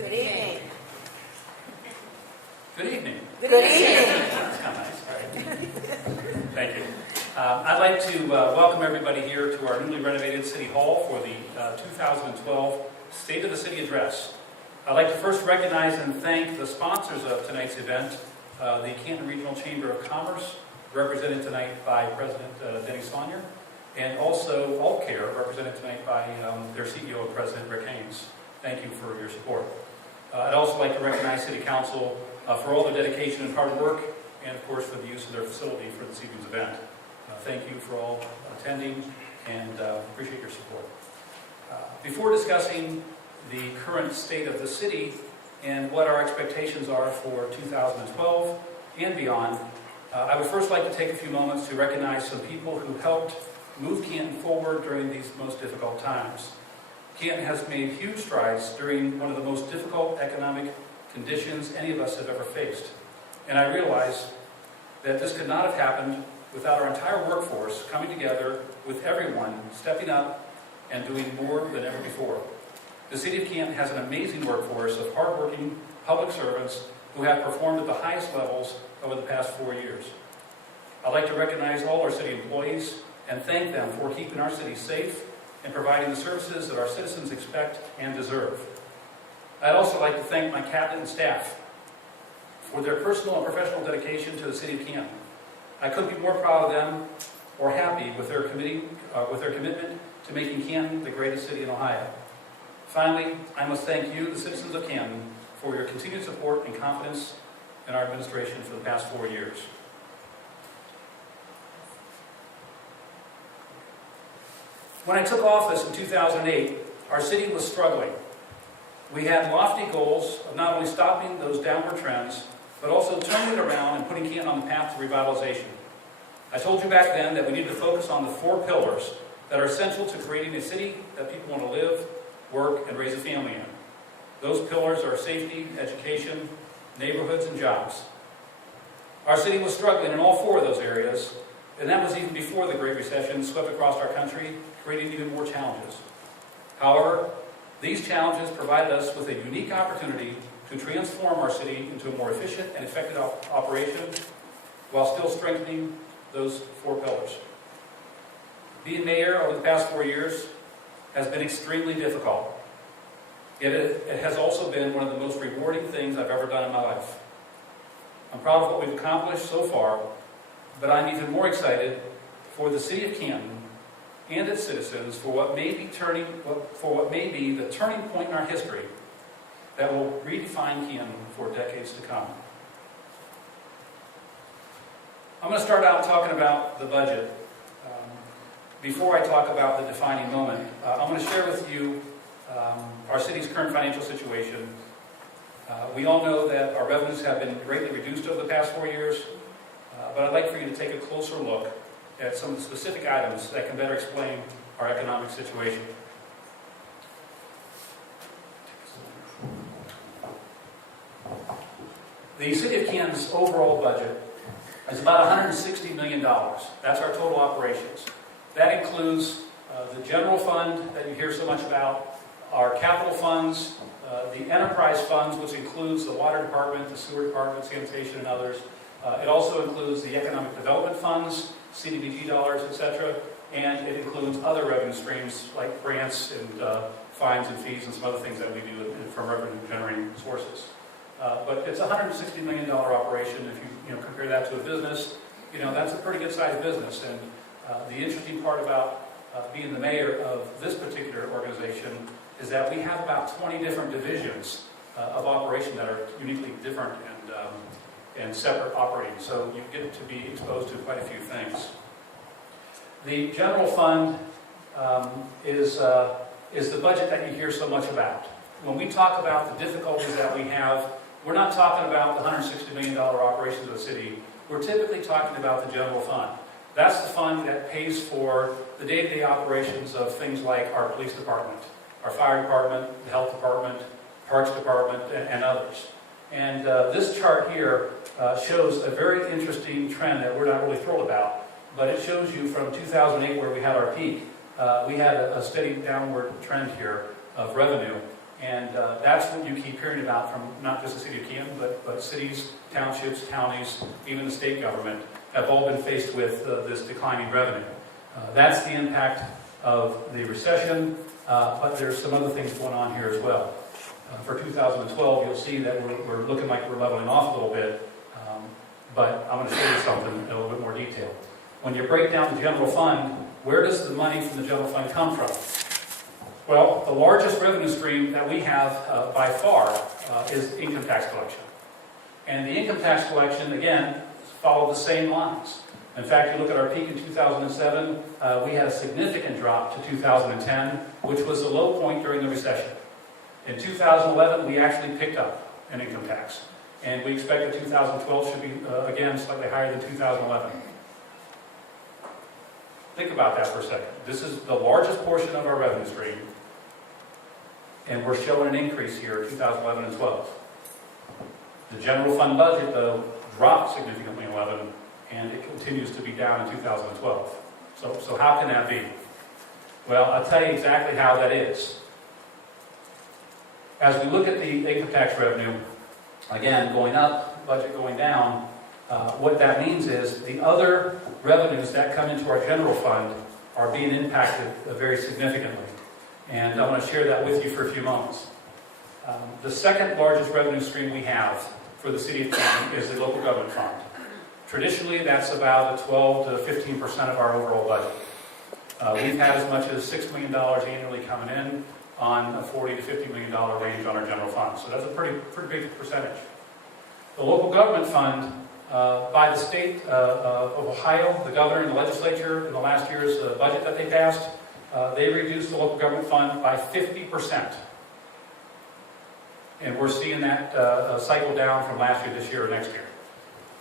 Good evening. Good evening. Good evening. That's kind of nice. All right. Thank you. I'd like to welcome everybody here to our newly renovated City Hall for the 2012 State of the City Address. I'd like to first recognize and thank the sponsors of tonight's event, the Canton Regional Chamber of Commerce, represented tonight by President Denny Saunier, and also AllCare, represented tonight by their CEO and President Rick Haynes. Thank you for your support. I'd also like to recognize City Council for all their dedication and hard work, and of course for the use of their facility for this evening's event. Thank you for all attending, and appreciate your support. Before discussing the current state of the city and what our expectations are for 2012 and beyond, I would first like to take a few moments to recognize some people who helped move Canton forward during these most difficult times. Canton has made huge strides during one of the most difficult economic conditions any of us have ever faced. And I realize that this could not have happened without our entire workforce coming together, with everyone stepping up and doing more than ever before. The City of Canton has an amazing workforce of hardworking public servants who have performed at the highest levels over the past 4 years. I'd like to recognize all our city employees and thank them for keeping our city safe and providing the services that our citizens expect and deserve. I'd also like to thank my cabinet and staff for their personal and professional dedication to the City of Canton. I couldn't be more proud of them or happy with their commitment to making Canton the greatest city in Ohio. Finally, I must thank you, the citizens of Canton, for your continued support and confidence in our administration for the past 4 years. When I took office in 2008, our city was struggling. We had lofty goals of not only stopping those downward trends, but also turning it around and putting Canton on the path to revitalization. I told you back then that we need to focus on the 4 pillars that are essential to creating a city that people want to live, work, and raise a family in. Those pillars are safety, education, neighborhoods, and jobs. Our city was struggling in all 4 of those areas, and that was even before the Great Recession swept across our country, creating even more challenges. However, these challenges provided us with a unique opportunity to transform our city into a more efficient and effective operation while still strengthening those 4 pillars. Being mayor over the past 4 years has been extremely difficult. Yet it has also been one of the most rewarding things I've ever done in my life. I'm proud of what we've accomplished so far, but I'm even more excited for the City of Canton and its citizens for what may be the turning point in our history that will redefine Canton for decades to come. I'm going to start out talking about the budget. Before I talk about the defining moment, I'm going to share with you our city's current financial situation. We all know that our revenues have been greatly reduced over the past 4 years, but I'd like for you to take a closer look at some of the specific items that can better explain our economic situation. The City of Canton's overall budget is about $160 million. That's our total operations. That includes the general fund that you hear so much about, our capital funds, the enterprise funds, which includes the water department, the sewer department, sanitation, and others. It also includes the economic development funds, CDBG dollars, etc., and it includes other revenue streams like grants and fines and fees and some other things that we do from revenue-generating sources. But it's a $160 million operation. If you compare that to a business, that's a pretty good-sized business. And the interesting part about being the mayor of this particular organization is that we have about 20 different divisions of operation that are uniquely different and separate operating. So you get to be exposed to quite a few things. The general fund is the budget that you hear so much about. When we talk about the difficulties that we have, we're not talking about the $160 million operations of the city. We're typically talking about the general fund. That's the fund that pays for the day-to-day operations of things like our police department, our fire department, the health department, parks department, and others. And this chart here shows a very interesting trend that we're not really thrilled about, but it shows you from 2008, where we had our peak, we had a steady downward trend here of revenue. And that's what you keep hearing about from not just the city of Canton, but cities, townships, counties, even the state government have all been faced with this declining revenue. That's the impact of the recession, but there's some other things going on here as well. For 2012, you'll see that we're looking like we're leveling off a little bit, but I'm going to show you something in a little bit more detail. When you break down the general fund, where does the money from the general fund come from? Well, the largest revenue stream that we have by far is income tax collection. And the income tax collection, again, follow the same lines. In fact, you look at our peak in 2007, we had a significant drop to 2010, which was the low point during the recession. In 2011, we actually picked up an income tax. And we expect that 2012 should be, again, slightly higher than 2011. Think about that for a second. This is the largest portion of our revenue stream, and we're showing an increase here in 2011 and 12. The general fund budget, though, dropped significantly in 11, and it continues to be down in 2012. So how can that be? Well, I'll tell you exactly how that is. As we look at the income tax revenue, again, going up, budget going down, what that means is the other revenues that come into our general fund are being impacted very significantly. And I want to share that with you for a few moments. The second largest revenue stream we have for the city of Canton is the local government fund. Traditionally, that's about 12 to 15% of our overall budget. We've had as much as $6 million annually coming in on a $40 to $50 million range on our general fund. So that's a pretty big percentage. The local government fund, by the state of Ohio, the governor and the legislature in the last year's budget that they passed, they reduced the local government fund by 50%. And we're seeing that cycle down from last year, this year, or next year.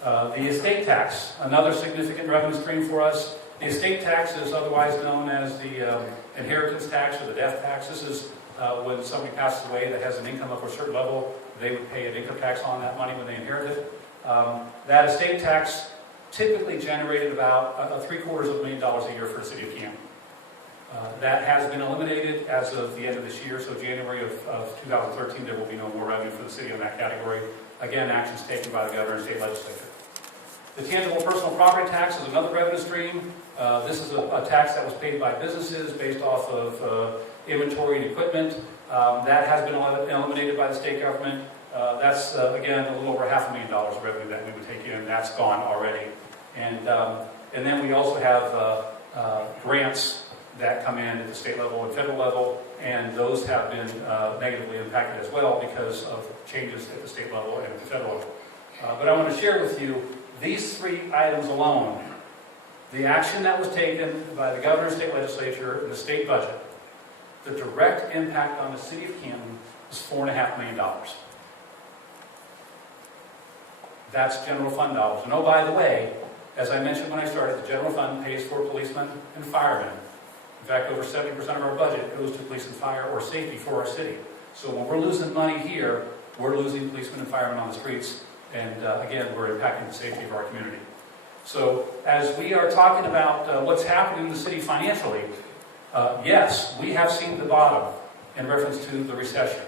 The estate tax, another significant revenue stream for us. The estate tax is otherwise known as the inheritance tax or the death tax. This is when somebody passes away that has an income of a certain level, they would pay an income tax on that money when they inherit it. That estate tax typically generated about $750,000 a year for the city of Canton. That has been eliminated as of the end of this year, so January of 2013 there will be no more revenue for the city in that category. Again, actions taken by the governor and state legislature. The tangible personal property tax is another revenue stream. This is a tax that was paid by businesses based off of inventory and equipment. That has been eliminated by the state government. That's, again, a little over $500,000 of revenue that we would take in. That's gone already. And then we also have grants that come in at the state level and federal level, and those have been negatively impacted as well because of changes at the state level and at the federal level. But I want to share with you these three items alone. The action that was taken by the governor and state legislature and the state budget, the direct impact on the city of Canton is $4.5 million. That's general fund dollars. And oh, by the way, as I mentioned when I started, the general fund pays for policemen and firemen. In fact, over 70% of our budget goes to police and fire or safety for our city. So when we're losing money here, we're losing policemen and firemen on the streets. And again, we're impacting the safety of our community. So as we are talking about what's happening in the city financially, yes, we have seen the bottom in reference to the recession.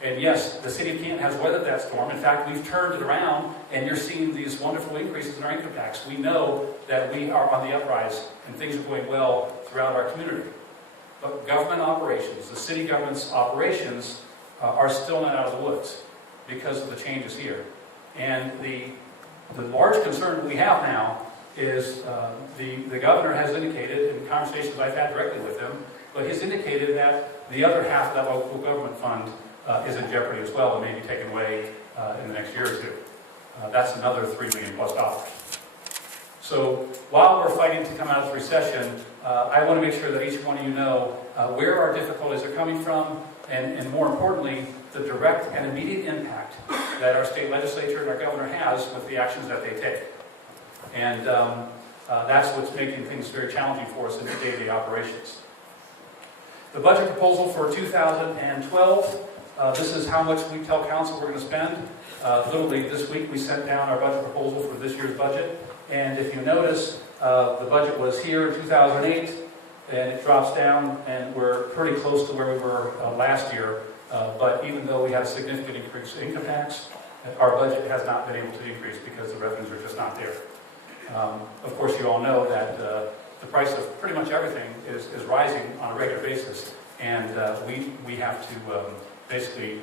And yes, the city of Canton has weathered that storm. In fact, we've turned it around, and you're seeing these wonderful increases in our income tax. We know that we are on the uprise, and things are going well throughout our community. But government operations, the city government's operations, are still not out of the woods because of the changes here. And the large concern we have now is the governor has indicated, in conversations I've had directly with him, but he's indicated that the other half of that local government fund is in jeopardy as well and may be taken away in the next year or two. That's another $3 million plus. So while we're fighting to come out of the recession, I want to make sure that each one of you know where our difficulties are coming from, and more importantly, the direct and immediate impact that our state legislature and our governor has with the actions that they take. And that's what's making things very challenging for us in the daily operations. The budget proposal for 2012, this is how much we tell council we're going to spend. Literally this week we sent down our budget proposal for this year's budget. And if you notice, the budget was here in 2008, and it drops down, and we're pretty close to where we were last year. But even though we have a significant increase in income tax, our budget has not been able to increase because the revenues are just not there. Of course, you all know that the price of pretty much everything is rising on a regular basis, and we have to basically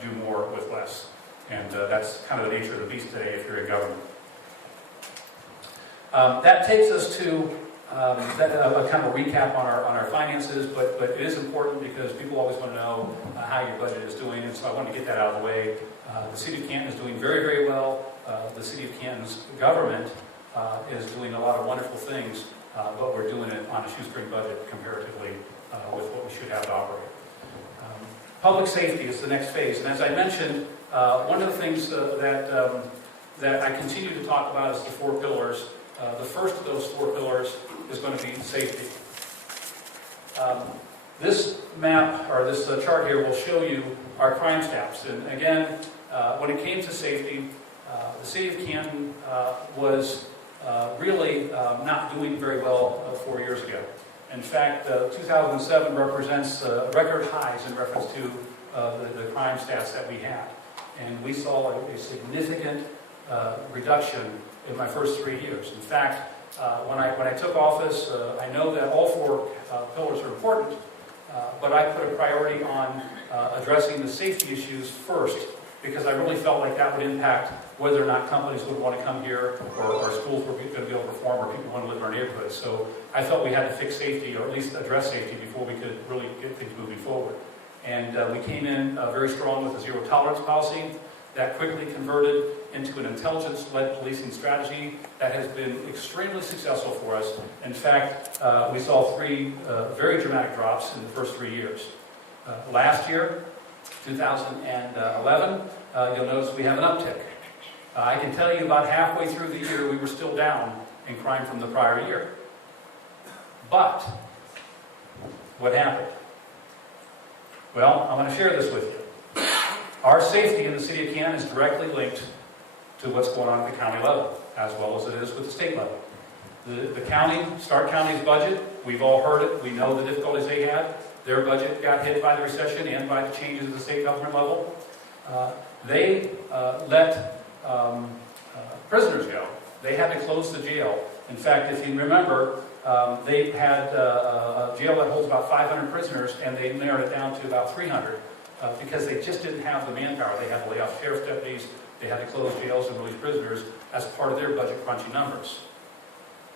do more with less. And that's kind of the nature of the beast today if you're in government. That takes us to a kind of a recap on our finances, but it is important because people always want to know how your budget is doing, and so I want to get that out of the way. The City of Canton is doing very, very well. The City of Canton's government is doing a lot of wonderful things, but we're doing it on a shoestring budget comparatively with what we should have to operate. Public safety is the next phase, and as I mentioned, one of the things that I continue to talk about is the 4 pillars. The first of those 4 pillars is going to be safety. This map, or this chart here, will show you our crime stats. And again, when it came to safety, the City of Canton was really not doing very well 4 years ago. In fact, 2007 represents record highs in reference to the crime stats that we had. And we saw a significant reduction in my first 3 years. In fact, when I took office, I know that all 4 pillars are important, but I put a priority on addressing the safety issues first, because I really felt like that would impact whether or not companies would want to come here, or schools were going to be able to perform, or people want to live in our neighborhoods. So I felt we had to fix safety, or at least address safety, before we could really get things moving forward. And we came in very strong with a zero tolerance policy that quickly converted into an intelligence-led policing strategy that has been extremely successful for us. In fact, we saw 3 very dramatic drops in the first 3 years. Last year, 2011, you'll notice we have an uptick. I can tell you about halfway through the year we were still down in crime from the prior year. But what happened? Well, I'm going to share this with you. Our safety in the City of Canton is directly linked to what's going on at the county level, as well as it is with the state level. The county, Stark County's budget, we've all heard it, we know the difficulties they had. Their budget got hit by the recession and by the changes at the state government level. They let prisoners go. They had to close the jail. In fact, if you remember, they had a jail that holds about 500 prisoners, and they narrowed it down to about 300 because they just didn't have the manpower. They had to lay off sheriff's deputies, they had to close jails and release prisoners as part of their budget crunchy numbers.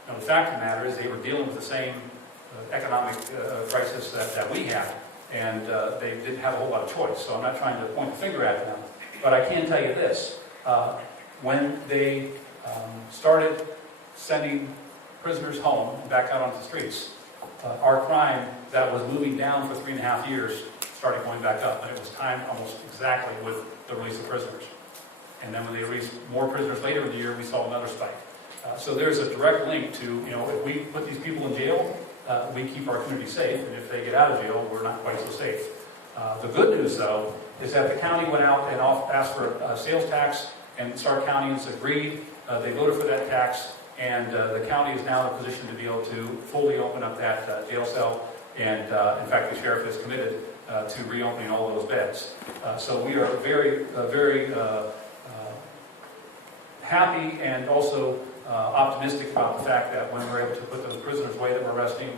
Now, the fact of the matter is they were dealing with the same economic crisis that we had, and they didn't have a whole lot of choice. So I'm not trying to point the finger at them, but I can tell you this. When they started sending prisoners home and back out onto the streets, our crime that was moving down for 3.5 years started going back up, and it was timed almost exactly with the release of prisoners. And then when they released more prisoners later in the year, we saw another spike. So there's a direct link to, if we put these people in jail, we keep our community safe, and if they get out of jail, we're not quite so safe. The good news, though, is that the county went out and asked for a sales tax, and Stark County has agreed. They voted for that tax, and the county is now in a position to be able to fully open up that jail cell, and in fact, the sheriff is committed to reopening all those beds. So we are very, very happy and also optimistic about the fact that when we're able to put those prisoners away that we're arresting,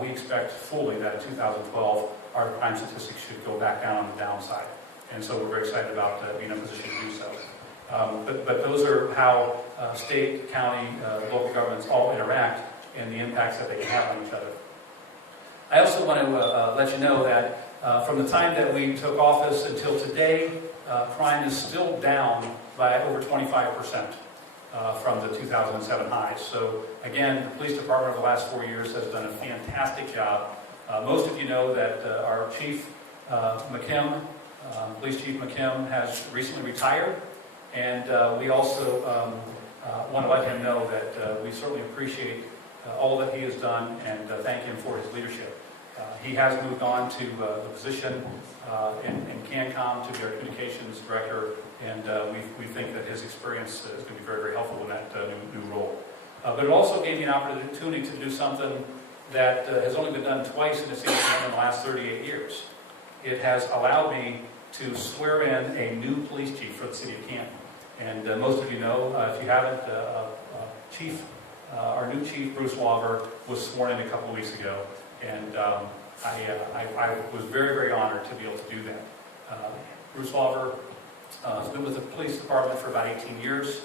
we expect fully that in 2012 our crime statistics should go back down on the downside. And so we're very excited about being in a position to do so. But those are how state, county, local governments all interact and the impacts that they can have on each other. I also want to let you know that from the time that we took office until today, crime is still down by over 25%. From the 2007 highs. So again, the police department over the last 4 years has done a fantastic job. Most of you know that our chief, McKim, police chief McKim, has recently retired, and we also want to let him know that we certainly appreciate all that he has done and thank him for his leadership. He has moved on to the position in Canton to be our communications director, and we think that his experience is going to be very, very helpful in that new role. But it also gave me an opportunity to do something that has only been done twice in the city of Canton in the last 38 years. it has allowed me to swear in a new police chief for the city of Canton. And most of you know, if you haven't, our new chief, Bruce Walver, was sworn in a couple of weeks ago. And I was very, very honored to be able to do that. Bruce Walver has been with the police department for about 18 years.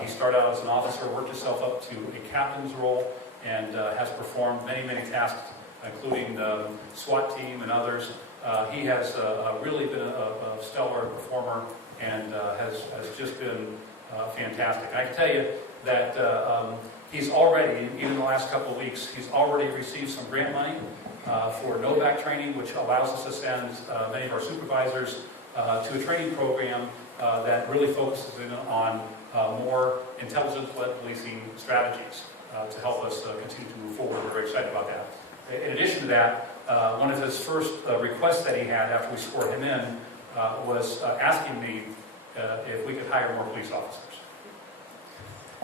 He started out as an officer, worked himself up to a captain's role, and has performed many, many tasks, including the SWAT team and others. He has really been a stellar performer and has just been fantastic. I can tell you that he's already, even in the last couple of weeks, he's already received some grant money for no-back training, which allows us to send many of our supervisors to a training program that really focuses in on more intelligence-led policing strategies to help us continue to move forward. We're very excited about that. In addition to that, one of his first requests that he had after we swore him in was asking me if we could hire more police officers.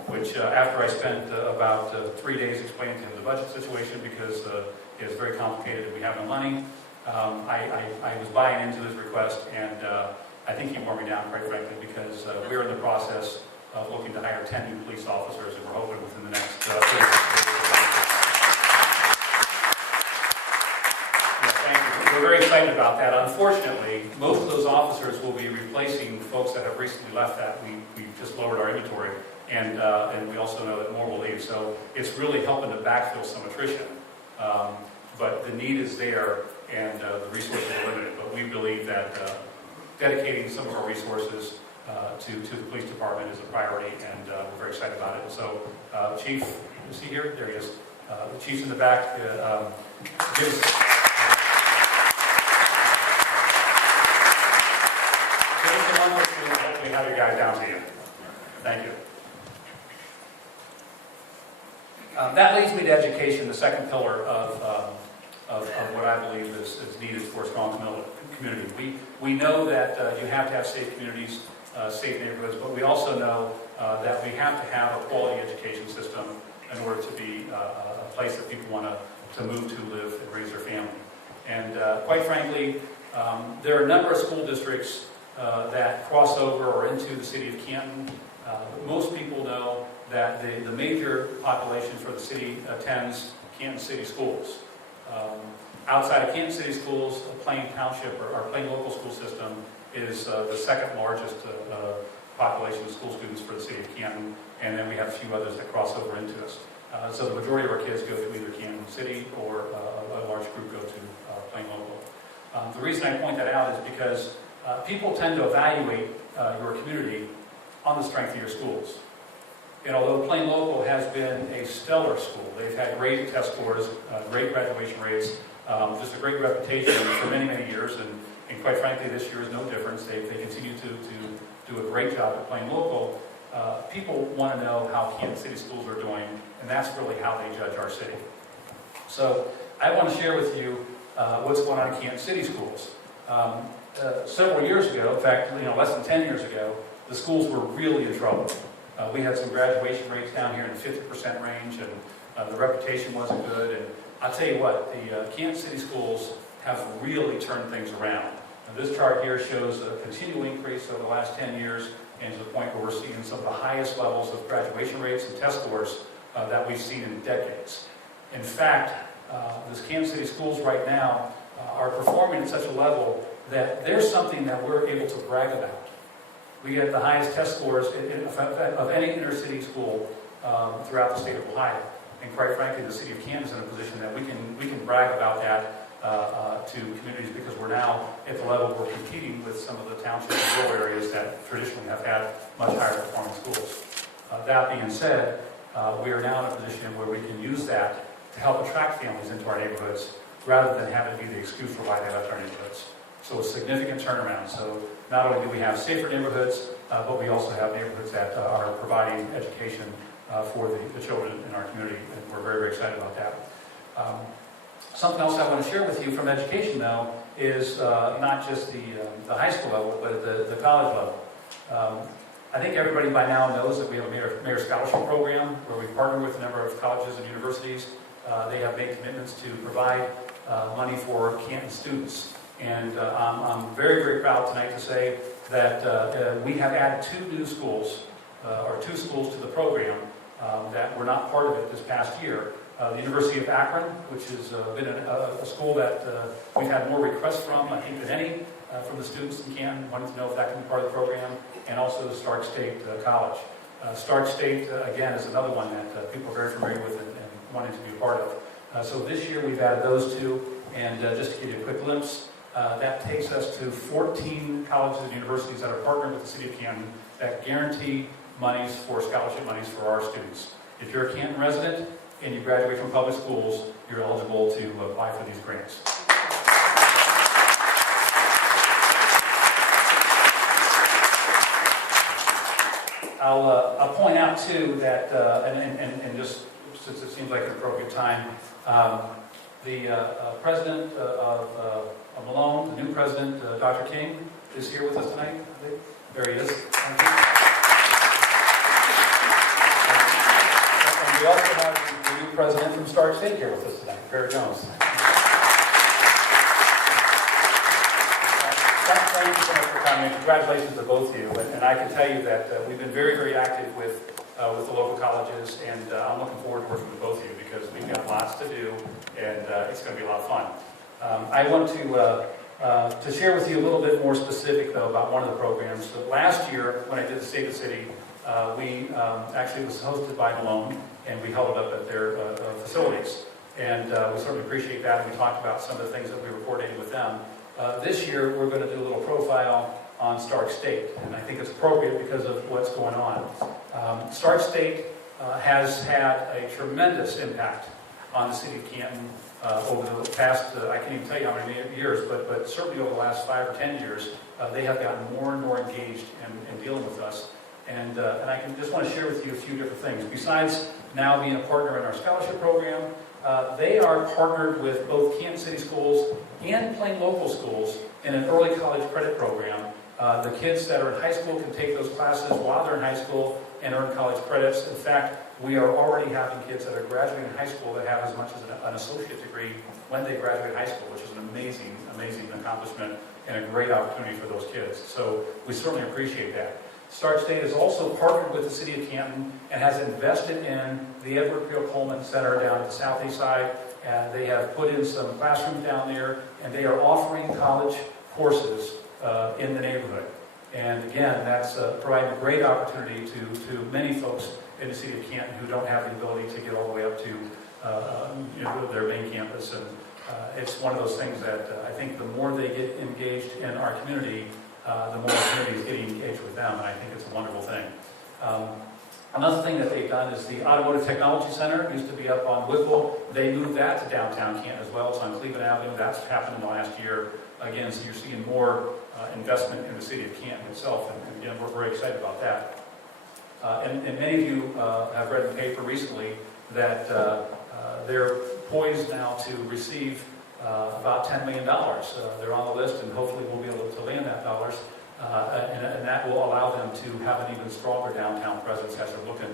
Which, after I spent about 3 days explaining to him the budget situation, because it's very complicated and we have no money, I was buying into his request, and I think he wore me down, quite frankly, because we're in the process of looking to hire 10 new police officers, and we're hoping within the next 3 We're very excited about that. Unfortunately, most of those officers will be replacing folks that have recently left that. We've just lowered our inventory, and we also know that more will leave. So it's really helping to backfill some attrition. But the need is there, and the resources are limited. But we believe that dedicating some of our resources to the police department is a priority, and we're very excited about it. So, Chief, is he here? There he is. The Chief's in the back. Hopefully have your guys down to you. Thank you. That leads me to education, the second pillar of what I believe is needed for a strong community. We know that you have to have safe communities, safe neighborhoods, but we also know that we have to have a quality education system in order to be a place that people want to move to, live, and raise their family. And quite frankly, there are a number of school districts that cross over or into the city of Canton. Most people know that the major population for the city attends Canton City Schools. Outside of Canton City Schools, Plain Township, or our Plain local school system, is the second largest population of school students for the city of Canton, and then we have a few others that cross over into us. So the majority of our kids go to either Canton City or a large group go to Plain local. The reason I point that out is because people tend to evaluate your community on the strength of your schools. And although Plain Local has been a stellar school, they've had great test scores, great graduation rates, just a great reputation for many, many years, and quite frankly, this year is no difference. They continue to do a great job at Plain Local. People want to know how Canton City Schools are doing, and that's really how they judge our city. So I want to share with you what's going on in Canton City Schools. Several years ago, in fact, less than 10 years ago, the schools were really in trouble. We had some graduation rates down here in the 50% range, and the reputation wasn't good. And I'll tell you what, the Canton City Schools have really turned things around. Now, this chart here shows a continual increase over the last 10 years, and to the point where we're seeing some of the highest levels of graduation rates and test scores that we've seen in decades. In fact, this Canton City Schools right now are performing at such a level that there's something that we're able to brag about. We get the highest test scores of any inner city school throughout the state of Ohio. And quite frankly, the city of Canton is in a position that we can brag about that to communities, because we're now at the level we're competing with some of the township and rural areas that traditionally have had much higher performing schools. That being said, we are now in a position where we can use that to help attract families into our neighborhoods rather than have it be the excuse for why they left our neighborhoods. So a significant turnaround. So not only do we have safer neighborhoods, but we also have neighborhoods that are providing education for the children in our community, and we're very, very excited about that. Something else I want to share with you from education, though, is not just the high school level, but the college level. I think everybody by now knows that we have a Mayor Scholarship Program where we partner with a number of colleges and universities. They have made commitments to provide money for Canton students. And I'm very, very proud tonight to say that we have added two schools to the program that were not part of it this past year. The University of Akron, which has been a school that we've had more requests from, I think, than any from the students in Canton, wanting to know if that can be part of the program, and also the Stark State College. Stark State, again, is another one that people are very familiar with and wanting to be a part of. So this year we've added those two, and just to give you a quick glimpse, that takes us to 14 colleges and universities that are partnered with the City of Canton that guarantee monies for scholarship monies for our students. If you're a Canton resident and you graduate from public schools, you're eligible to apply for these grants. I'll point out too that, and just since it seems like an appropriate time, the president of Malone, the new president, Dr. King, is here with us tonight. There he is. Thank you. And we also have the new president from Stark State here with us tonight, Barry Jones. Thank you so much for coming. Congratulations to both of you. And I can tell you that we've been very, very active with the local colleges, and I'm looking forward to working with both of you because we've got lots to do, and it's going to be a lot of fun. I want to share with you a little bit more specific, though, about one of the programs. So last year, when I did the State of the City, we actually was hosted by Malone, and we held it up at their facilities. And we certainly appreciate that, and we talked about some of the things that we were coordinating with them. This year, we're going to do a little profile on Stark State, and I think it's appropriate because of what's going on. Stark State has had a tremendous impact on the City of Canton over the past, I can't even tell you how many years, but certainly over the last 5 or 10 years, they have gotten more and more engaged in dealing with us. And I just want to share with you a few different things. Besides now being a partner in our scholarship program, they are partnered with both Canton City Schools and Plain Local Schools in an early college credit program. The kids that are in high school can take those classes while they're in high school and earn college credits. In fact, we are already having kids that are graduating high school that have as much as an associate degree when they graduate high school, which is an amazing, amazing accomplishment and a great opportunity for those kids. So we certainly appreciate that. Stark State has also partnered with the City of Canton and has invested in the Edward Peel Coleman Center down at the southeast side. And they have put in some classrooms down there, and they are offering college courses in the neighborhood. And again, that's providing a great opportunity to many folks in the City of Canton who don't have the ability to get all the way up to their main campus. And it's one of those things that I think the more they get engaged in our community, the more the community is getting engaged with them, and I think it's a wonderful thing. Another thing that they've done is the Automotive Technology Center. It used to be up on Whipple. They moved that to downtown Canton as well. It's on Cleveland Avenue. That's happened in the last year. Again, so you're seeing more investment in the City of Canton itself, and again, we're very excited about that. And many of you have read in the paper recently that they're poised now to receive about $10 million. They're on the list, and hopefully we'll be able to land that dollars. And that will allow them to have an even stronger downtown presence as they're looking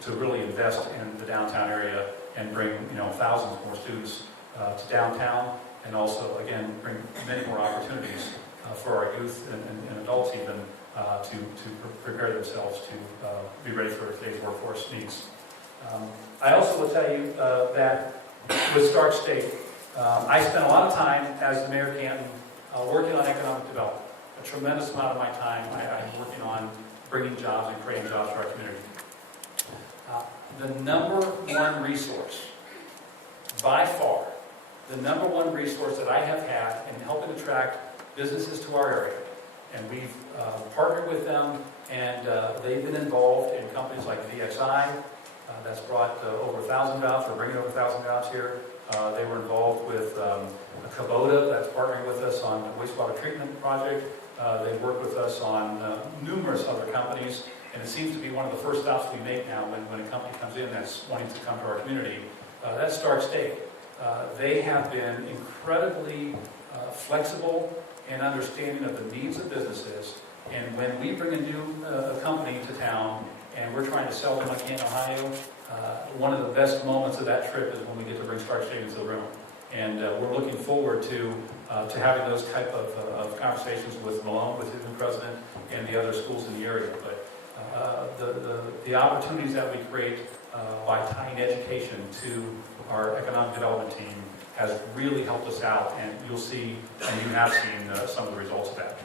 to really invest in the downtown area and bring thousands more students to downtown, and also again bring many more opportunities for our youth and adults even to prepare themselves to be ready for today's workforce needs. I also will tell you that with Stark State, I spent a lot of time as the mayor of Canton working on economic development. A tremendous amount of my time I'm working on bringing jobs and creating jobs for our community. The number one resource, by far, the number one resource that I have had in helping attract businesses to our area, and we've partnered with them, and they've been involved in companies like VXI, that's brought over 1,000 jobs, we're bringing over 1,000 jobs here. They were involved with Kubota, that's partnering with us on the wastewater treatment project. They've worked with us on numerous other companies, and it seems to be one of the first stops we make now when a company comes in that's wanting to come to our community. That's Stark State. They have been incredibly flexible and understanding of the needs of businesses, and when we bring a new company to town and we're trying to sell them like Canton, Ohio, one of the best moments of that trip is when we get to bring Stark State into the room. And we're looking forward to having those type of conversations with Malone, with his new president, and the other schools in the area. But the opportunities that we create by tying education to our economic development team has really helped us out, and you'll see, and you have seen some of the results of that.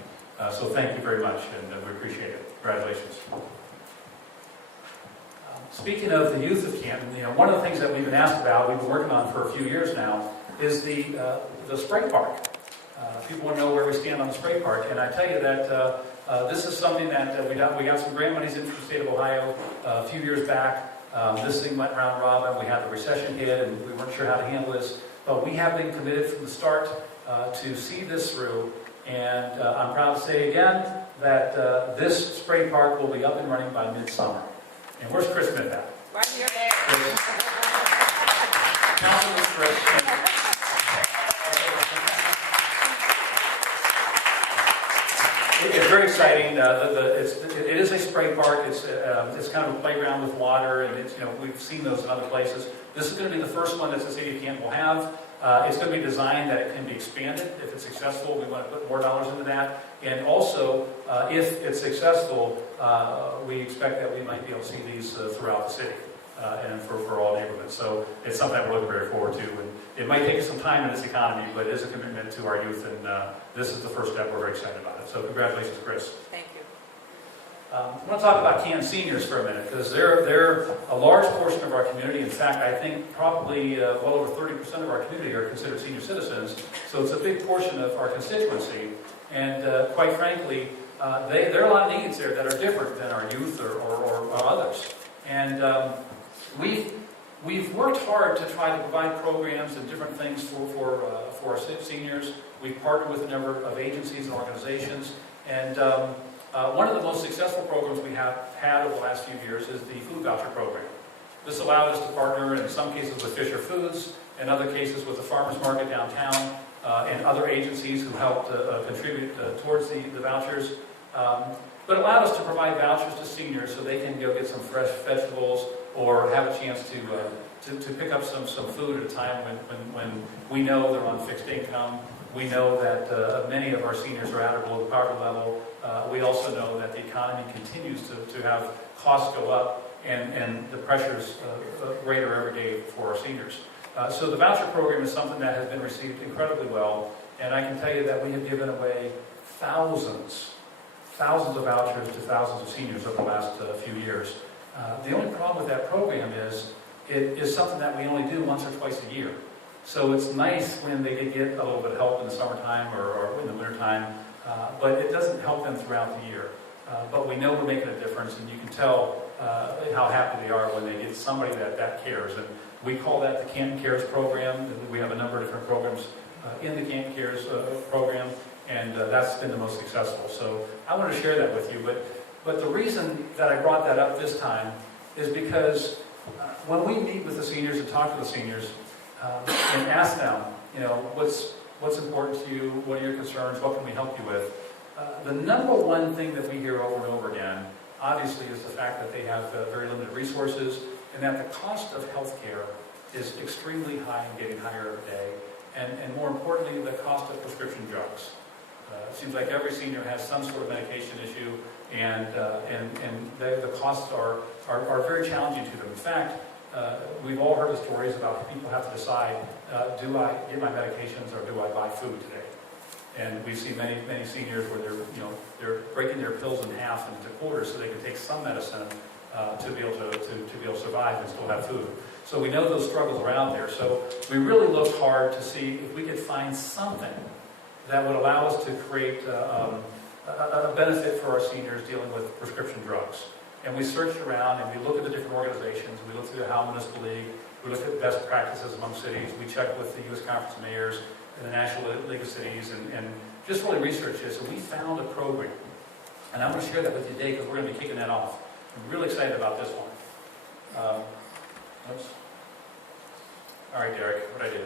So thank you very much, and we appreciate it. Congratulations. Speaking of the youth of Canton, one of the things that we've been asked about, we've been working on for a few years now, is the spray park. People want to know where we stand on the spray park, and I tell you that this is something that we got some grant monies in from the state of Ohio a few years back. This thing went round robin. We had the recession hit, and we weren't sure how to handle this. But we have been committed from the start to see this through. And I'm proud to say again that this spray park will be up and running by midsummer. And where's Chris Smith at? Right here. Councilman Chris. It's very exciting. It is a spray park. It's kind of a playground with water, and we've seen those in other places. This is going to be the first one that the city of Canton will have. It's going to be designed that it can be expanded. If it's successful, we want to put more dollars into that. And also, if it's successful, we expect that we might be able to see these throughout the city and for all neighborhoods. So it's something that we're looking very forward to. And it might take us some time in this economy, but it is a commitment to our youth, and this is the first step. We're very excited about it. So congratulations, Chris. Thank you. I want to talk about Canton seniors for a minute, because they're a large portion of our community. In fact, I think probably well over 30% of our community are considered senior citizens. So it's a big portion of our constituency. And quite frankly, there are a lot of needs there that are different than our youth or others. And we've worked hard to try to provide programs and different things for our seniors. We've partnered with a number of agencies and organizations. And one of the most successful programs we have had over the last few years is the food voucher program. This allowed us to partner in some cases with Fisher Foods, in other cases with the farmers market downtown, and other agencies who helped contribute towards the vouchers. But allowed us to provide vouchers to seniors so they can go get some fresh vegetables or have a chance to pick up some food at a time when we know they're on fixed income. We know that many of our seniors are at or below the poverty level. We also know that the economy continues to have costs go up, and the pressures greater every day for our seniors. So the voucher program is something that has been received incredibly well, and I can tell you that we have given away thousands of vouchers to thousands of seniors over the last few years. The only problem with that program is it is something that we only do once or twice a year. So it's nice when they get a little bit of help in the summertime or in the wintertime, but it doesn't help them throughout the year. But we know we're making a difference, and you can tell how happy they are when they get somebody that cares. And we call that the Canton Cares program. We have a number of different programs in the Canton Cares program, and that's been the most successful. So I want to share that with you. But the reason that I brought that up this time is because when we meet with the seniors and talk to the seniors and ask them, what's important to you, what are your concerns, what can we help you with, the number one thing that we hear over and over again, obviously, is the fact that they have very limited resources, and that the cost of health care is extremely high and getting higher every day, and more importantly, the cost of prescription drugs. It seems like every senior has some sort of medication issue, and the costs are very challenging to them. In fact, we've all heard the stories about people have to decide, do I get my medications or do I buy food today? And we've seen many seniors where they're breaking their pills in half into quarters so they can take some medicine to be able to survive and still have food. So we know those struggles are out there. So we really looked hard to see if we could find something that would allow us to create a benefit for our seniors dealing with prescription drugs. And we searched around and we looked at the different organizations. We looked through the Ohio Municipal League. We looked at best practices among cities. We checked with the U.S. Conference of Mayors and the National League of Cities and just really researched this. And we found a program. And I'm going to share that with you today because we're going to be kicking that off. I'm really excited about this one. Oops. All right, Derek, what'd I do?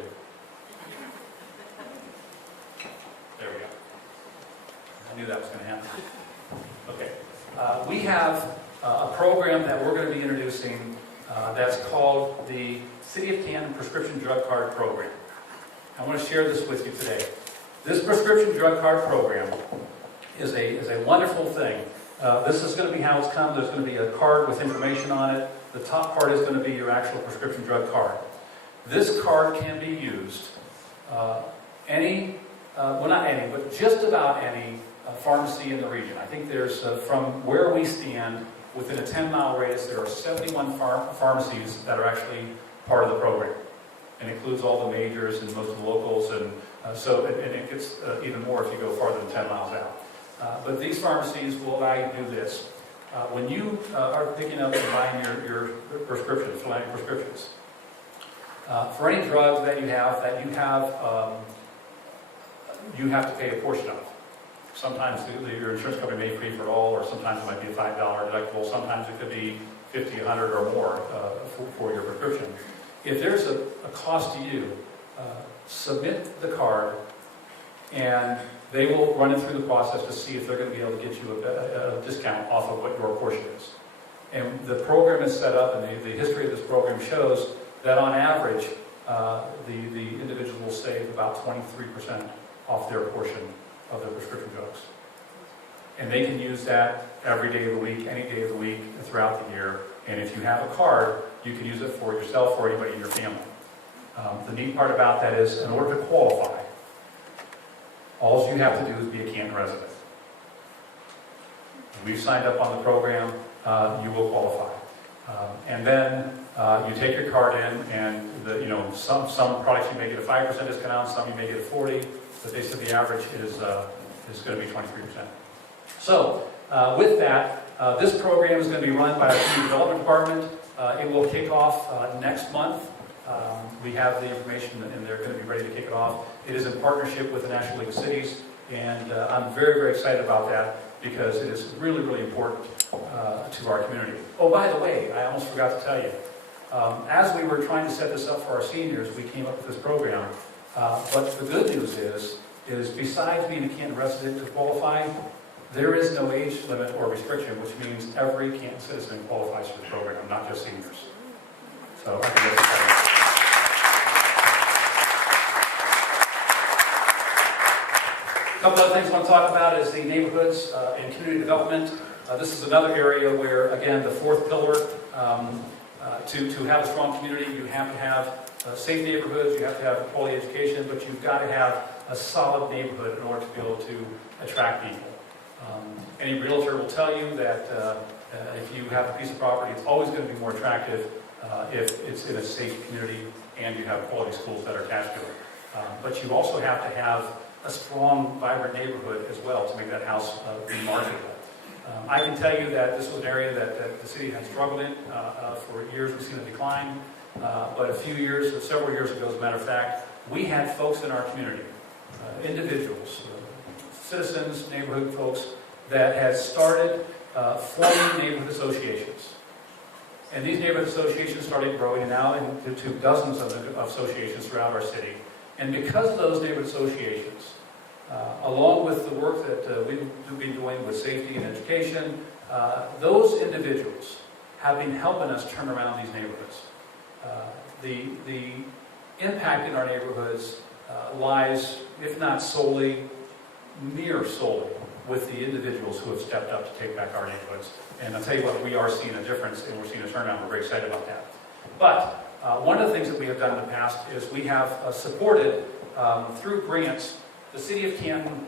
There we go. I knew that was going to happen. Okay. We have a program that we're going to be introducing that's called the City of Canton Prescription Drug Card Program. I want to share this with you today. This prescription drug card program is a wonderful thing. This is going to be how it's come. There's going to be a card with information on it. The top part is going to be your actual prescription drug card. This card can be used well, not any, but just about any pharmacy in the region. I think there's, from where we stand, within a 10-mile radius, there are 71 pharmacies that are actually part of the program. And includes all the majors and most of the locals, and it gets even more if you go farther than 10 miles out. But these pharmacies will allow you to do this. When you are picking up and buying your prescriptions, filling out your prescriptions, for any drugs that you have to pay a portion of. Sometimes your insurance company may pay for it all, or sometimes it might be a $5 deductible. Sometimes it could be $50, $100, or more for your prescription. If there's a cost to you, submit the card, and they will run it through the process to see if they're going to be able to get you a discount off of what your portion is. And the program is set up, and the history of this program shows that on average, the individual will save about 23% off their portion of their prescription drugs. And they can use that every day of the week, any day of the week, throughout the year. And if you have a card, you can use it for yourself or anybody in your family. The neat part about that is, in order to qualify, all you have to do is be a Canton resident. When we've signed up on the program, you will qualify. And then you take your card in, and some products you may get a 5% discount, some you may get a 40%, but they said the average is going to be 23%. So with that, this program is going to be run by our Community Development Department. It will kick off next month. We have the information, and they're going to be ready to kick it off. It is in partnership with the National League of Cities, and I'm very, very excited about that because it is really, really important to our community. Oh, by the way, I almost forgot to tell you. As we were trying to set this up for our seniors, we came up with this program. But the good news is besides being a Canton resident to qualify, there is no age limit or restriction, which means every Canton citizen qualifies for the program, not just seniors. So I think that's exciting. A couple other things I want to talk about is the neighborhoods and community development. This is another area where, again, the fourth pillar, to have a strong community, you have to have safe neighborhoods, you have to have quality education, but you've got to have a solid neighborhood in order to be able to attract people. Any realtor will tell you that if you have a piece of property, it's always going to be more attractive if it's in a safe community and you have quality schools that are attached to it. But you also have to have a strong, vibrant neighborhood as well to make that house be marketable. I can tell you that this was an area that the city had struggled in for years. We've seen a decline. But several years ago, as a matter of fact, we had folks in our community, individuals, citizens, neighborhood folks, that had started forming neighborhood associations. And these neighborhood associations started growing now into dozens of associations throughout our city. And because of those neighborhood associations, along with the work that we've been doing with safety and education, those individuals have been helping us turn around these neighborhoods. The impact in our neighborhoods lies, if not solely, near solely, with the individuals who have stepped up to take back our neighborhoods. And I'll tell you what, we are seeing a difference, and we're seeing a turnaround. We're very excited about that. But one of the things that we have done in the past is we have supported, through grants, the City of Canton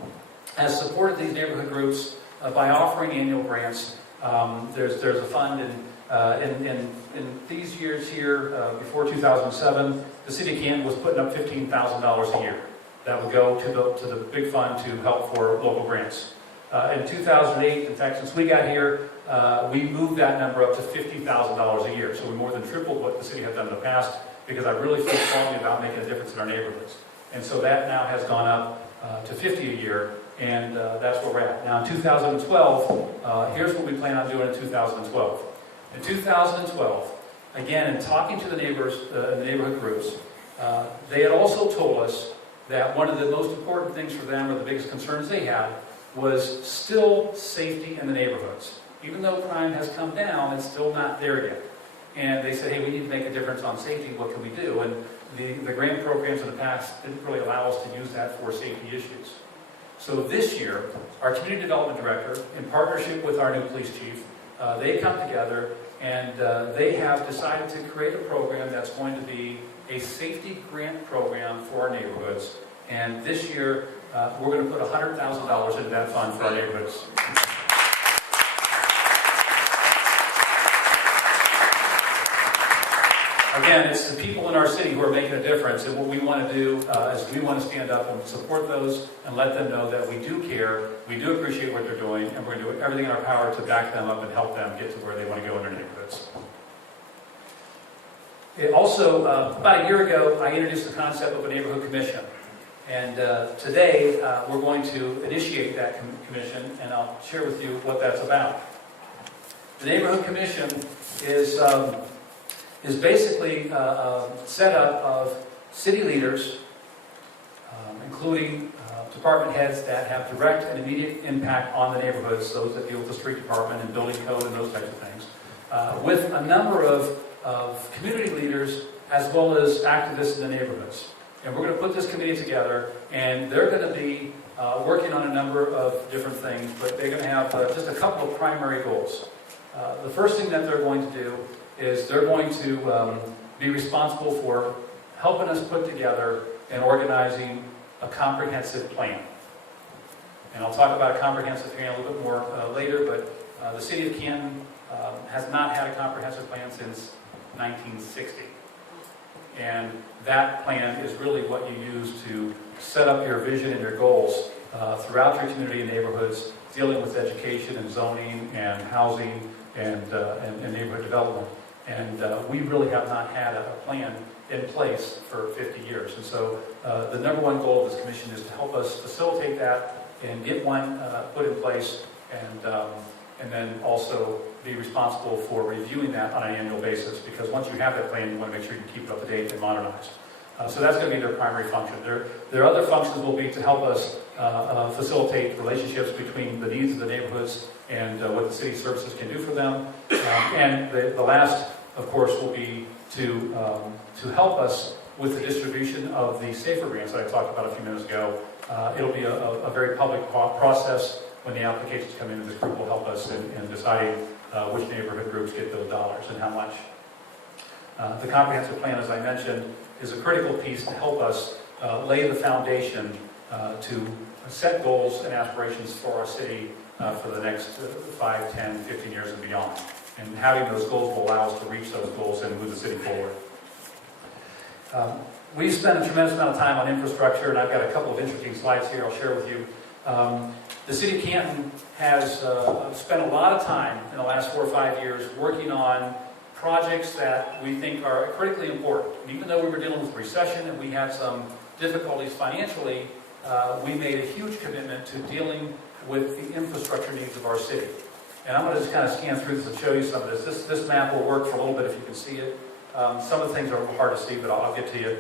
has supported these neighborhood groups by offering annual grants. There's a fund in these years here, before 2007, the City of Canton was putting up $15,000 a year. That would go to the big fund to help for local grants. In 2008, in fact, since we got here, we moved that number up to $50,000 a year. So we more than tripled what the city had done in the past, because I really feel strongly about making a difference in our neighborhoods. And so that now has gone up to $50 a year, and that's where we're at. Now in 2012, here's what we plan on doing in 2012. In 2012, again, in talking to the neighbors, the neighborhood groups, they had also told us that one of the most important things for them, or the biggest concerns they had, was still safety in the neighborhoods. Even though crime has come down, it's still not there yet. And they said, hey, we need to make a difference on safety. What can we do? And the grant programs in the past didn't really allow us to use that for safety issues. So this year, our community development director, in partnership with our new police chief, they come together and they have decided to create a program that's going to be a safety grant program for our neighborhoods. And this year, we're going to put $100,000 into that fund for our neighborhoods. Again, it's the people in our city who are making a difference, and what we want to do is we want to stand up and support those and let them know that we do care, we do appreciate what they're doing, and we're going to do everything in our power to back them up and help them get to where they want to go in their neighborhoods. Also, about a year ago, I introduced the concept of a neighborhood commission. And today, we're going to initiate that commission, and I'll share with you what that's about. The neighborhood commission is basically a setup of city leaders, including department heads that have direct and immediate impact on the neighborhoods, those that deal with the street department and building code and those types of things, with a number of community leaders as well as activists in the neighborhoods. And we're going to put this committee together, and they're going to be working on a number of different things, but they're going to have just a couple of primary goals. The first thing that they're going to do is they're going to be responsible for helping us put together and organizing a comprehensive plan. And I'll talk about a comprehensive plan a little bit more later, but the city of Canton has not had a comprehensive plan since 1960. And that plan is really what you use to set up your vision and your goals throughout your community and neighborhoods, dealing with education and zoning and housing and neighborhood development. And we really have not had a plan in place for 50 years. And so the number one goal of this commission is to help us facilitate that and get one put in place, and then also be responsible for reviewing that on an annual basis, because once you have that plan, you want to make sure you keep it up to date and modernized. So that's going to be their primary function. Their other functions will be to help us facilitate relationships between the needs of the neighborhoods and what the city services can do for them. And the last, of course, will be to help us with the distribution of the SAFER grants that I talked about a few minutes ago. It'll be a very public process when the applications come in. This group will help us in deciding which neighborhood groups get those dollars and how much. The comprehensive plan, as I mentioned, is a critical piece to help us lay the foundation to set goals and aspirations for our city for the next 5, 10, 15 years and beyond. And having those goals will allow us to reach those goals and move the city forward. We've spent a tremendous amount of time on infrastructure, and I've got a couple of interesting slides here I'll share with you. The city of Canton has spent a lot of time in the last 4 or 5 years working on projects that we think are critically important. And even though we were dealing with recession and we had some difficulties financially, we made a huge commitment to dealing with the infrastructure needs of our city. And I'm going to just kind of scan through this and show you some of this. This map will work for a little bit if you can see it. Some of the things are hard to see, but I'll get to you.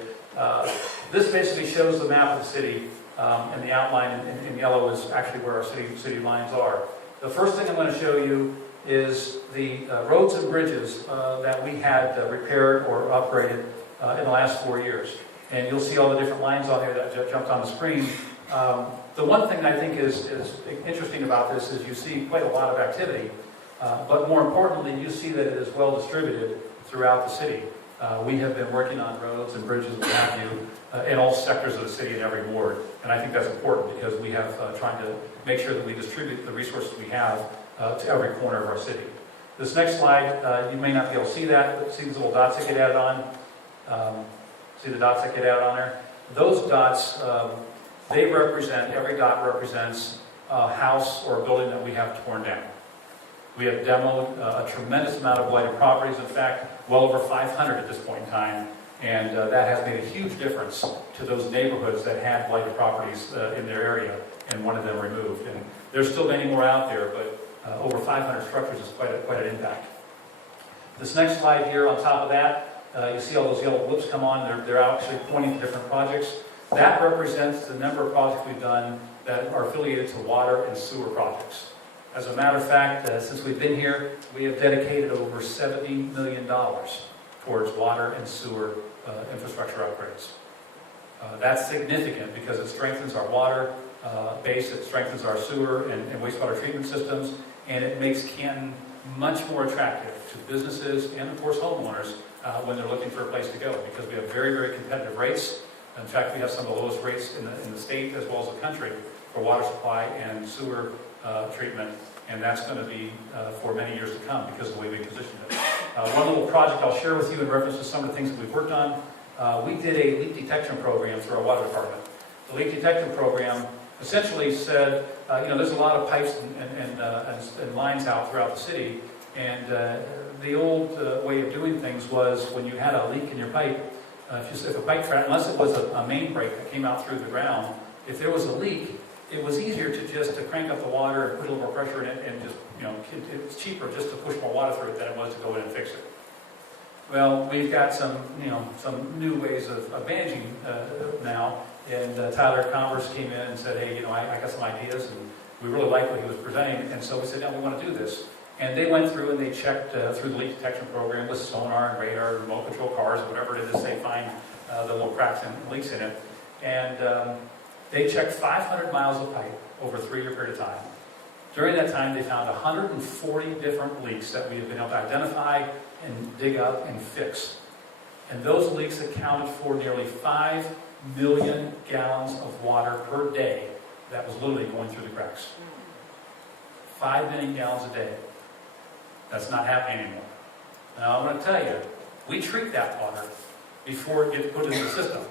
This basically shows the map of the city, and the outline in yellow is actually where our city lines are. The first thing I'm going to show you is the roads and bridges that we had repaired or upgraded in the last 4 years. And you'll see all the different lines on there that jumped on the screen. The one thing I think is interesting about this is you see quite a lot of activity, but more importantly, you see that it is well distributed throughout the city. We have been working on roads and bridges, what have you, in all sectors of the city in every ward. And I think that's important because we have trying to make sure that we distribute the resources we have to every corner of our city. This next slide, you may not be able to see that, but see these little dots that get added on? See the dots that get added on there? Those dots, every dot represents a house or a building that we have torn down. We have demoed a tremendous amount of blighted properties, in fact, well over 500 at this point in time, and that has made a huge difference to those neighborhoods that had blighted properties in their area and wanted them removed. And there's still many more out there, but over 500 structures is quite an impact. This next slide here on top of that, you see all those yellow blips come on. They're actually pointing to different projects. That represents the number of projects we've done that are affiliated to water and sewer projects. As a matter of fact, since we've been here, we have dedicated over $70 million towards water and sewer infrastructure upgrades. That's significant because it strengthens our water base, it strengthens our sewer and wastewater treatment systems, and it makes Canton much more attractive to businesses and, of course, homeowners when they're looking for a place to go, because we have very, very competitive rates. In fact, we have some of the lowest rates in the state as well as the country for water supply and sewer treatment, and that's going to be for many years to come because of the way we positioned it. One little project I'll share with you in reference to some of the things that we've worked on. We did a leak detection program through our water department. The leak detection program essentially said, there's a lot of pipes and lines out throughout the city, and the old way of doing things was when you had a leak in your pipe, if a pipe trap, unless it was a main break that came out through the ground, if there was a leak, it was easier to crank up the water and put a little more pressure in it, and just, it's cheaper just to push more water through it than it was to go in and fix it. Well, we've got some new ways of managing now, and Tyler Converse came in and said, hey, I got some ideas, and we really like what he was presenting, and so we said, no, we want to do this. And they went through and they checked through the leak detection program with sonar and radar and remote control cars, whatever it is, they find the little cracks and leaks in it. And they checked 500 miles of pipe over a 3-year period of time. During that time, they found 140 different leaks that we have been able to identify and dig up and fix. And those leaks accounted for nearly 5 million gallons of water per day that was literally going through the cracks. 5 million gallons a day. That's not happening anymore. Now, I'm going to tell you, we treat that water before it gets put into the system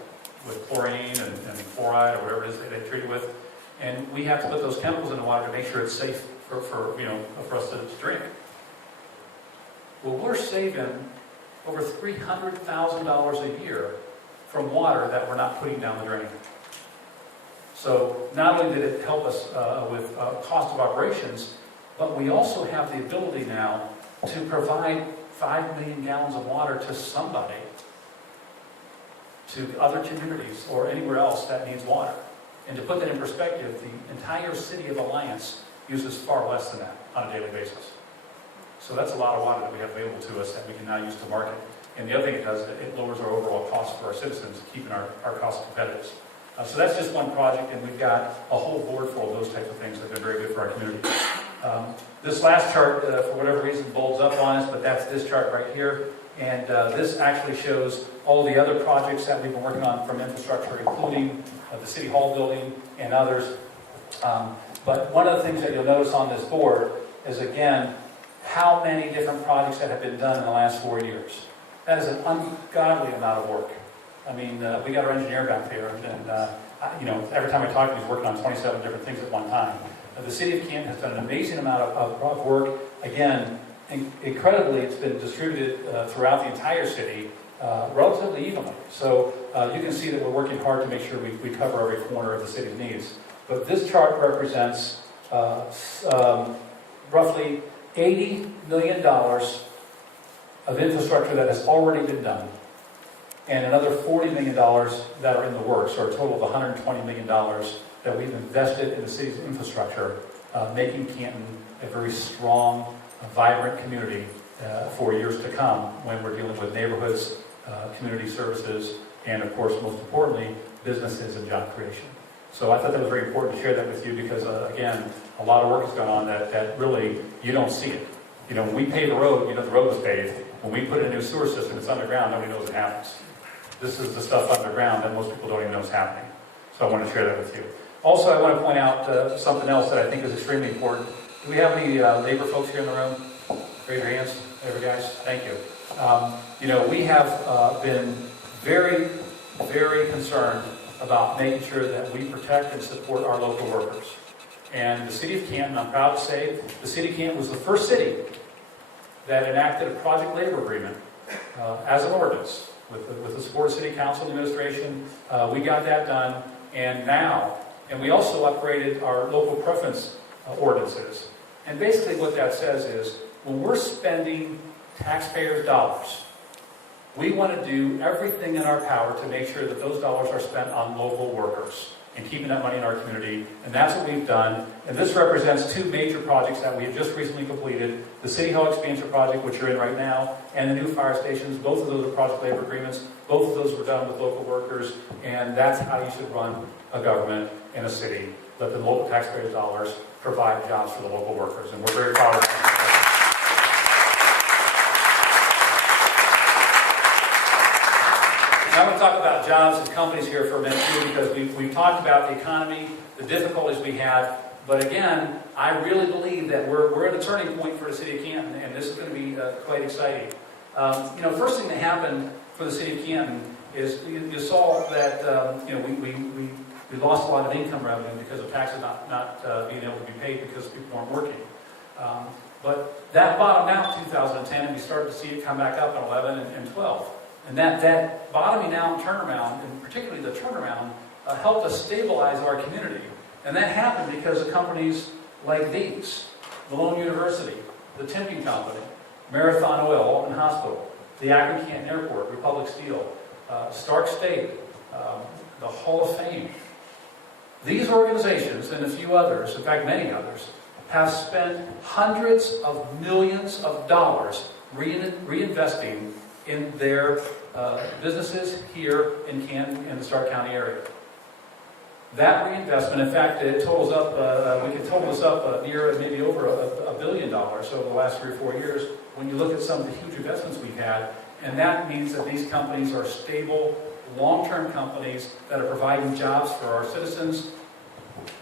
with chlorine and fluoride or whatever it is they treat it with. And we have to put those chemicals in the water to make sure it's safe for us to drink. Well, we're saving over $300,000 a year from water that we're not putting down the drain. So not only did it help us with cost of operations, but we also have the ability now to provide 5 million gallons of water to somebody, to other communities or anywhere else that needs water. And to put that in perspective, the entire city of Alliance uses far less than that on a daily basis. So that's a lot of water that we have available to us that we can now use to market. And the other thing it does, it lowers our overall cost for our citizens, keeping our costs competitive. So that's just one project, and we've got a whole board full of those types of things that have been very good for our community. This last chart, for whatever reason, bulbs up on us, but that's this chart right here. And this actually shows all the other projects that we've been working on from infrastructure, including the City Hall building and others. But one of the things that you'll notice on this board is, again, how many different projects that have been done in the last 4 years. That is an ungodly amount of work. I mean, we got our engineer back there, and every time I talk to him, he's working on 27 different things at one time. The City of Canton has done an amazing amount of work. Again, incredibly, it's been distributed throughout the entire city relatively evenly. So you can see that we're working hard to make sure we cover every corner of the city's needs. But this chart represents roughly $80 million of infrastructure that has already been done, and another $40 million that are in the works, or a total of $120 million that we've invested in the city's infrastructure, making Canton a very strong, vibrant community for years to come when we're dealing with neighborhoods, community services, and of course, most importantly, businesses and job creation. So I thought that was very important to share that with you because, again, a lot of work has gone on that really, you don't see it. When we pave a road, the road was paved. When we put in a new sewer system, it's underground, nobody knows it happens. This is the stuff underground that most people don't even know is happening. So I want to share that with you. Also, I want to point out something else that I think is extremely important. Do we have any labor folks here in the room? Raise your hands, every guys. Thank you. We have been very, very concerned about making sure that we protect and support our local workers. And the City of Canton, I'm proud to say, the City of Canton was the first city that enacted a project labor agreement as an ordinance with the support of City Council and administration. We got that done, and we also upgraded our local preference ordinances. And basically what that says is, when we're spending taxpayers' dollars, we want to do everything in our power to make sure that those dollars are spent on local workers and keeping that money in our community. And that's what we've done. And this represents two major projects that we have just recently completed. The City Hall expansion project, which you're in right now, and the new fire stations. Both of those are project labor agreements. Both of those were done with local workers. And that's how you should run a government in a city. Let the local taxpayers' dollars provide jobs for the local workers. And we're very proud of that. Now I want to talk about jobs and companies here for a minute too, because we've talked about the economy, the difficulties we have. But again, I really believe that we're at a turning point for the city of Canton, and this is going to be quite exciting. First thing that happened for the city of Canton is you saw that we lost a lot of income revenue because of taxes not being able to be paid because people weren't working. But that bottomed out in 2010, and we started to see it come back up in 11 and 12. And that bottoming out and turnaround, and particularly the turnaround, helped us stabilize our community. And that happened because of companies like these: Malone University, the Timping Company, Marathon Oil and Hospital, the Akron Canton Airport, Republic Steel, Stark State, the Hall of Fame. These organizations and a few others, in fact many others, have spent hundreds of millions of dollars reinvesting in their businesses here in Canton and the Stark County area. That reinvestment, in fact, it totals up, we can total this up near maybe over $1 billion over the last 3 or 4 years when you look at some of the huge investments we've had. And that means that these companies are stable, long-term companies that are providing jobs for our citizens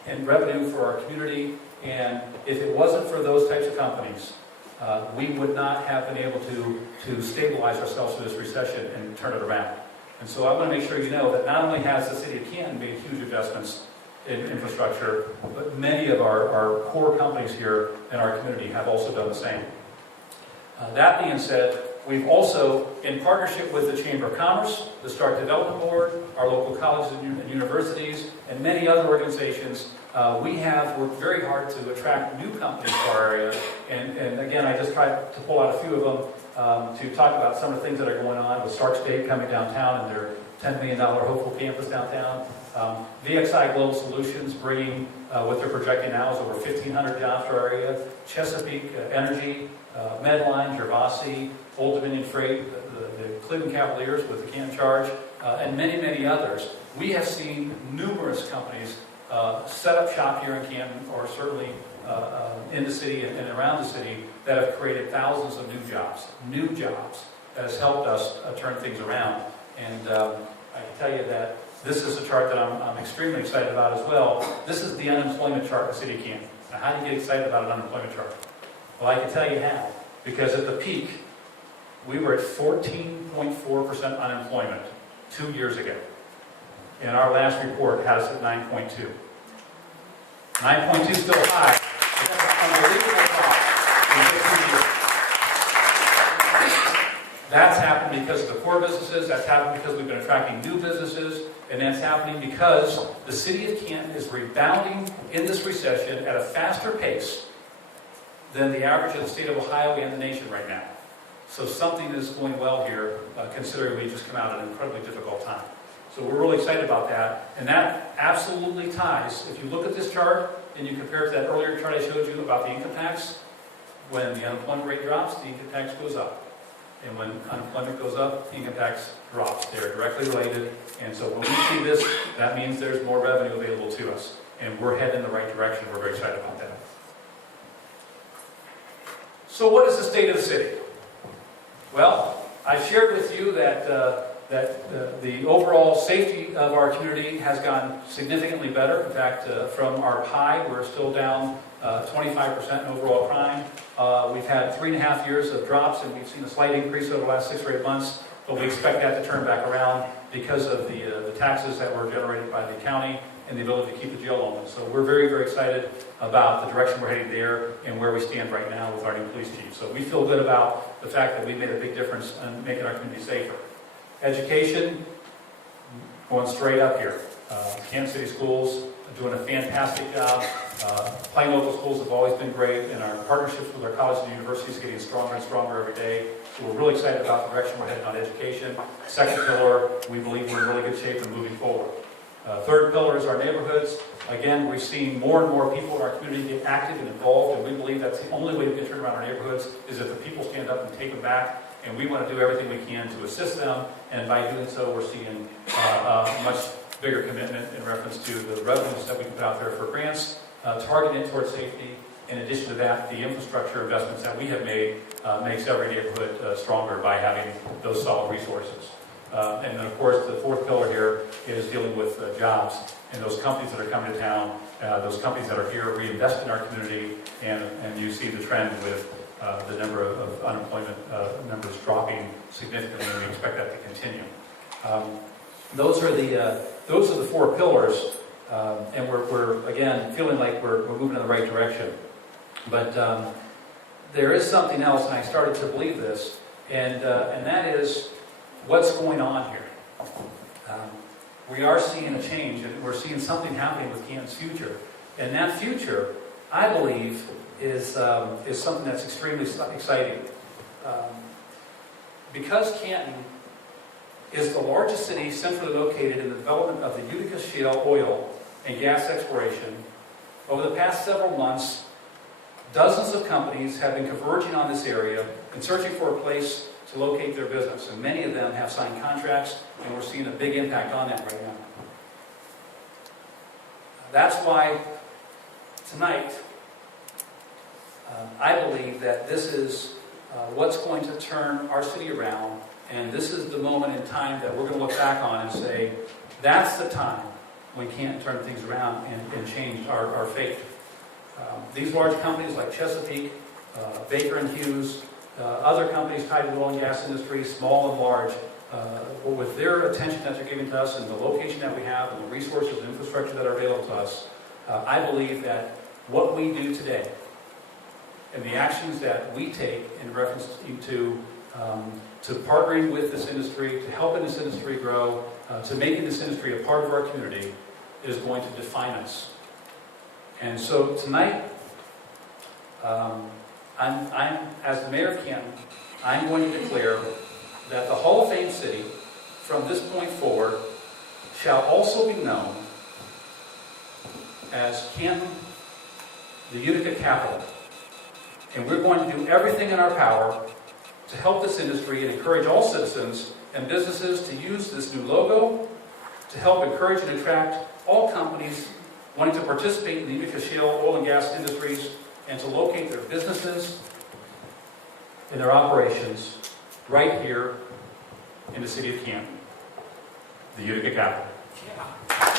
and revenue for our community. And if it wasn't for those types of companies, we would not have been able to stabilize ourselves through this recession and turn it around. And so I want to make sure you know that not only has the city of Canton made huge investments in infrastructure, but many of our core companies here in our community have also done the same. That being said, we've also, in partnership with the Chamber of Commerce, the Stark Development Board, our local colleges and universities, and many other organizations, we have worked very hard to attract new companies to our area. And again, I just tried to pull out a few of them to talk about some of the things that are going on with Stark State coming downtown and their $10 million hopeful campus downtown. VXI Global Solutions bringing what they're projecting now is over 1,500 jobs to our area. Chesapeake Energy, Medline, Gervasi, Old Dominion Freight, the Cleveland Cavaliers with the Canton Charge, and many, many others. We have seen numerous companies set up shop here in Canton, or certainly in the city and around the city, that have created thousands of new jobs that has helped us turn things around. And I can tell you that this is a chart that I'm extremely excited about as well. This is the unemployment chart in the city of Canton. Now, how do you get excited about an unemployment chart? Well, I can tell you how. Because at the peak, we were at 14.4% unemployment 2 years ago. And our last report has us at 9.2. 9.2 is still high, but that's an unbelievable drop in 15 years. That's happened because of the core businesses, that's happened because we've been attracting new businesses, and that's happening because the city of Canton is rebounding in this recession at a faster pace than the average of the state of Ohio and the nation right now. So something is going well here, considering we just come out at an incredibly difficult time. So we're really excited about that. And that absolutely ties, if you look at this chart and you compare it to that earlier chart I showed you about the income tax, when the unemployment rate drops, the income tax goes up. And when unemployment goes up, the income tax drops. They're directly related. And so when we see this, that means there's more revenue available to us. And we're heading in the right direction. We're very excited about that. So what is the state of the city? Well, I shared with you that the overall safety of our community has gone significantly better. In fact, from our high, we're still down 25% in overall crime. We've had 3.5 years of drops, and we've seen a slight increase over the last 6 or 8 months, but we expect that to turn back around because of the taxes that were generated by the county and the ability to keep the jail open. So we're very, very excited about the direction we're heading there and where we stand right now with our new police chief. So we feel good about the fact that we've made a big difference in making our community safer. Education, going straight up here. Kansas City schools are doing a fantastic job. Plain local schools have always been great, and our partnerships with our colleges and universities are getting stronger and stronger every day. So we're really excited about the direction we're heading on education. Second pillar, we believe we're in really good shape and moving forward. Third pillar is our neighborhoods. Again, we're seeing more and more people in our community get active and involved, and we believe that's the only way we can turn around our neighborhoods is if the people stand up and take them back, and we want to do everything we can to assist them, and by doing so, we're seeing a much bigger commitment in reference to the revenues that we can put out there for grants, targeted towards safety. In addition to that, the infrastructure investments that we have made makes every neighborhood stronger by having those solid resources. And then, of course, the fourth pillar here is dealing with jobs and those companies that are coming to town, those companies that are here reinvest in our community, and you see the trend with the number of unemployment numbers dropping significantly, and we expect that to continue. Those are the four pillars, and we're again feeling like we're moving in the right direction. But there is something else, and I started to believe this, and that is what's going on here. We are seeing a change, and we're seeing something happening with Canton's future. And that future, I believe, is something that's extremely exciting. Because Canton is the largest city centrally located in the development of the Utica Shale oil and gas exploration, over the past several months, dozens of companies have been converging on this area and searching for a place to locate their business, and many of them have signed contracts, and we're seeing a big impact on that right now. That's why tonight, I believe that this is what's going to turn our city around, and this is the moment in time that we're going to look back on and say, that's the time when Canton turn things around and change our fate. These large companies like Chesapeake, Baker & Hughes, other companies tied to the oil and gas industry, small and large, with their attention that they're giving to us and the location that we have and the resources and infrastructure that are available to us, I believe that what we do today and the actions that we take in reference to partnering with this industry, to helping this industry grow, to making this industry a part of our community is going to define us. And so tonight, I'm as the mayor of Canton, I'm going to declare that the Hall of Fame city, from this point forward, shall also be known as Canton, the Utica capital. And we're going to do everything in our power to help this industry and encourage all citizens and businesses to use this new logo to help encourage and attract all companies wanting to participate in the Utica shale oil and gas industries and to locate their businesses and their operations right here in the city of Canton, the Utica capital. Yeah.